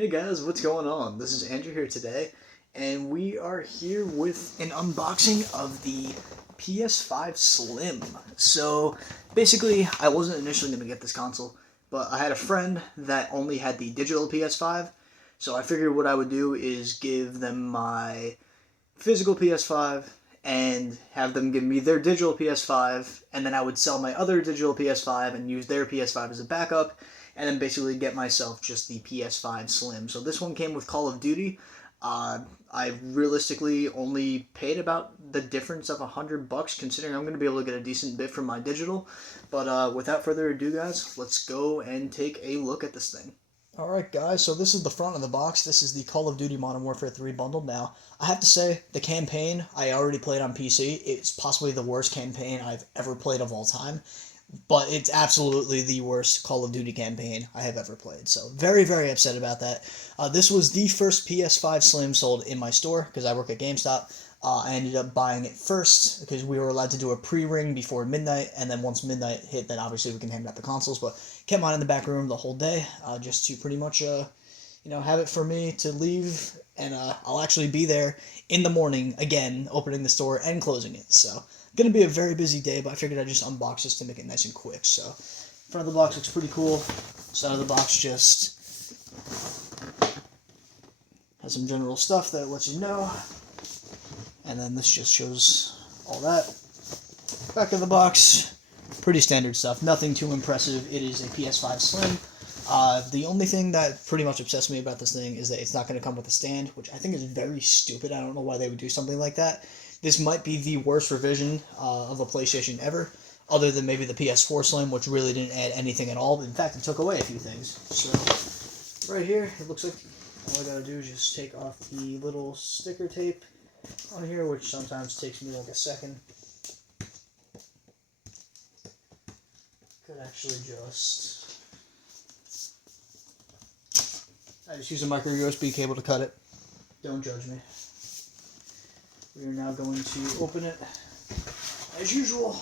Hey guys, what's going on? This is Andrew here today, and we are here with an unboxing of the PS5 Slim. So basically, I wasn't initially going to get this console, but I had a friend that only had the digital PS5, so I figured what I would do is give them my physical PS5 and have them give me their digital PS5, and then I would sell my other digital PS5 and use their PS5 as a backup, and then basically get myself just the PS5 Slim. So this one came with Call of Duty. I realistically only paid about the difference of $100, considering I'm going to be able to get a decent bit from my digital. But without further ado, guys, let's go and take a look at this thing. Alright guys, so this is the front of the box. This is the Call of Duty Modern Warfare 3 bundle. Now, I have to say, the campaign I already played on PC. It's possibly the worst campaign I've ever played of all time. But it's absolutely the worst Call of Duty campaign I have ever played. So, very, very upset about that. This was the first PS5 Slim sold in my store, because I work at GameStop. I ended up buying it first, because we were allowed to do a pre-ring before midnight, and then once midnight hit, then obviously we can hand out the consoles, but kept mine in the back room the whole day, just to pretty much, have it for me to leave, and I'll actually be there in the morning, again, opening the store and closing it, so gonna be a very busy day, but I figured I'd just unbox this to make it nice and quick. So, front of the box looks pretty cool. Side of the box just has some general stuff that lets you know. And then this just shows all that. Back of the box, pretty standard stuff. Nothing too impressive. It is a PS5 Slim. The only thing that pretty much upsets me about this thing is that it's not going to come with a stand, which I think is very stupid. I don't know why they would do something like that. This might be the worst revision of a PlayStation ever, other than maybe the PS4 Slim, which really didn't add anything at all. In fact, it took away a few things. So, right here, it looks like all I gotta do is just take off the little sticker tape on here, which sometimes takes me like a second. Could actually I just use a micro USB cable to cut it. Don't judge me. We are now going to open it as usual.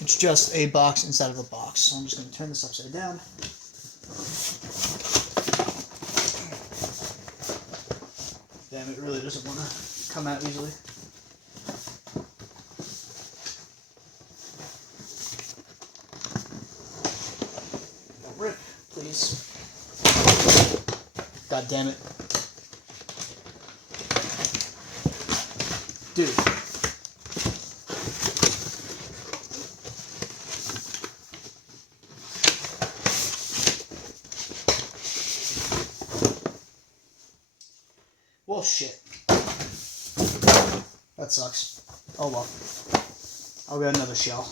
It's just a box inside of a box. So I'm just going to turn this upside down. Damn, it really doesn't want to come out easily. Don't rip, please. God damn it. Dude. Well, shit. That sucks. Oh well. I'll get another shell.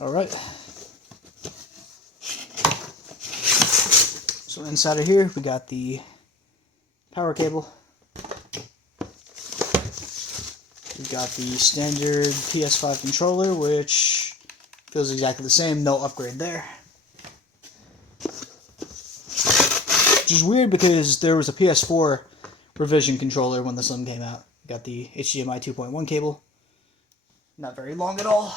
Alright. So inside of here, we got the power cable. We got the standard PS5 controller, which feels exactly the same, no upgrade there. Which is weird because there was a PS4 revision controller when the Slim came out. We got the HDMI 2.1 cable. Not very long at all.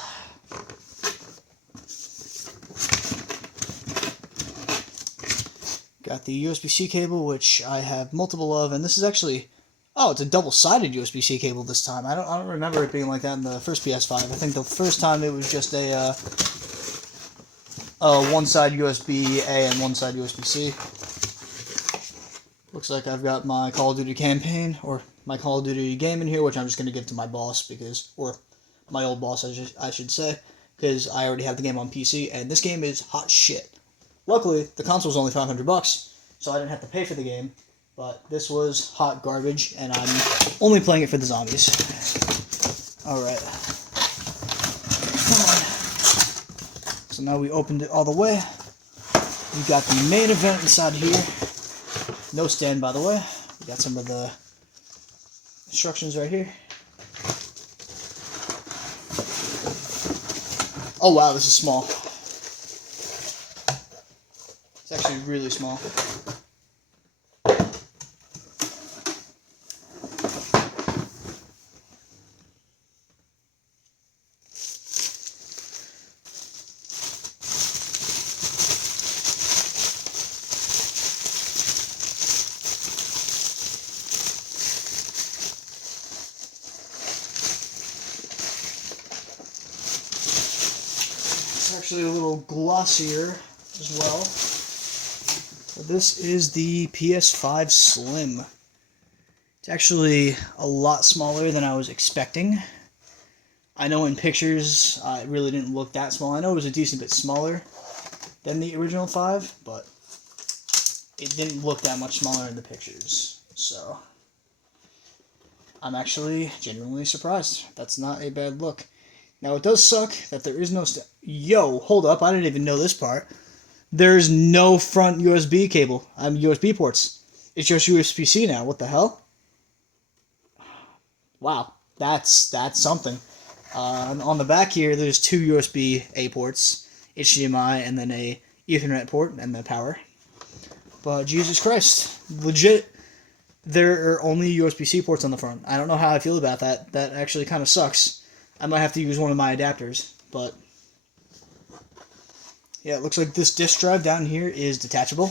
Got the USB-C cable, which I have multiple of, and this is actually, it's a double-sided USB-C cable this time. I don't remember it being like that in the first PS5. I think the first time it was just a one-side USB-A and one-side USB-C. Looks like I've got my Call of Duty campaign, or my Call of Duty game in here, which I'm just going to give to my boss, or my old boss, I should say, because I already have the game on PC, and this game is hot shit. Luckily, the console was only $500, so I didn't have to pay for the game, but this was hot garbage, and I'm only playing it for the zombies. Alright. Come on. So now we opened it all the way. We got the main event inside here. No stand, by the way. We got some of the instructions right here. Oh wow, this is small. It's actually really small. actually a little glossier as well. So this is the PS5 Slim. It's actually a lot smaller than I was expecting. I know in pictures it really didn't look that small. I know it was a decent bit smaller than the original 5, but it didn't look that much smaller in the pictures. So I'm actually genuinely surprised. That's not a bad look. Now it does suck that there is no Yo, hold up, I didn't even know this part. There's no front USB cable. USB ports. It's just USB-C now. What the hell? Wow, that's something. On the back here, there's 2 USB-A ports, HDMI, and then a Ethernet port and the power. But Jesus Christ, legit, there are only USB-C ports on the front. I don't know how I feel about that. That actually kind of sucks. I might have to use one of my adapters, but yeah, it looks like this disk drive down here is detachable.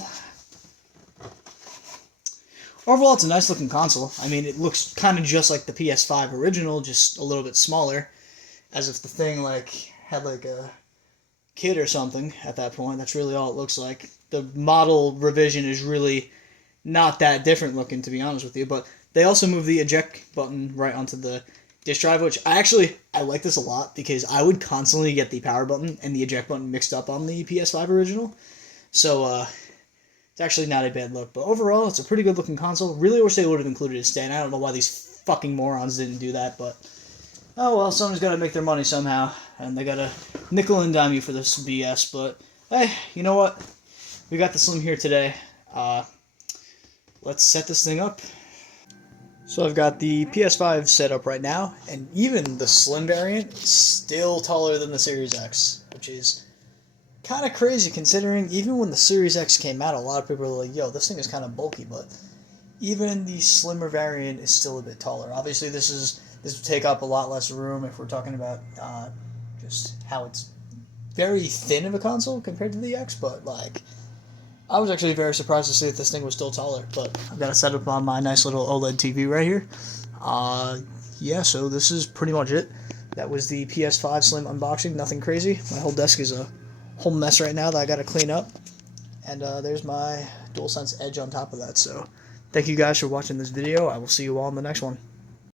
Overall, it's a nice looking console. I mean, it looks kind of just like the PS5 original, just a little bit smaller, as if the thing had a kid or something at that point. That's really all it looks like. The model revision is really not that different looking, to be honest with you, but they also moved the eject button right onto the disk drive, which I like this a lot, because I would constantly get the power button and the eject button mixed up on the PS5 original. So it's actually not a bad look, but overall it's a pretty good looking console. Really wish they would have included a stand. I don't know why these fucking morons didn't do that, but oh well, someone's got to make their money somehow, and they got to nickel and dime you for this BS. But hey, you know what? We got the Slim here today. Let's set this thing up. So I've got the PS5 set up right now, and even the Slim variant is still taller than the Series X, which is kind of crazy considering even when the Series X came out, a lot of people were like, yo, this thing is kind of bulky, but even the slimmer variant is still a bit taller. Obviously, this would take up a lot less room if we're talking about just how it's very thin of a console compared to the X, but I was actually very surprised to see that this thing was still taller, but I've got it set up on my nice little OLED TV right here. Yeah, so this is pretty much it. That was the PS5 Slim unboxing, nothing crazy. My whole desk is a whole mess right now that I got to clean up. And there's my DualSense Edge on top of that. So thank you guys for watching this video. I will see you all in the next one.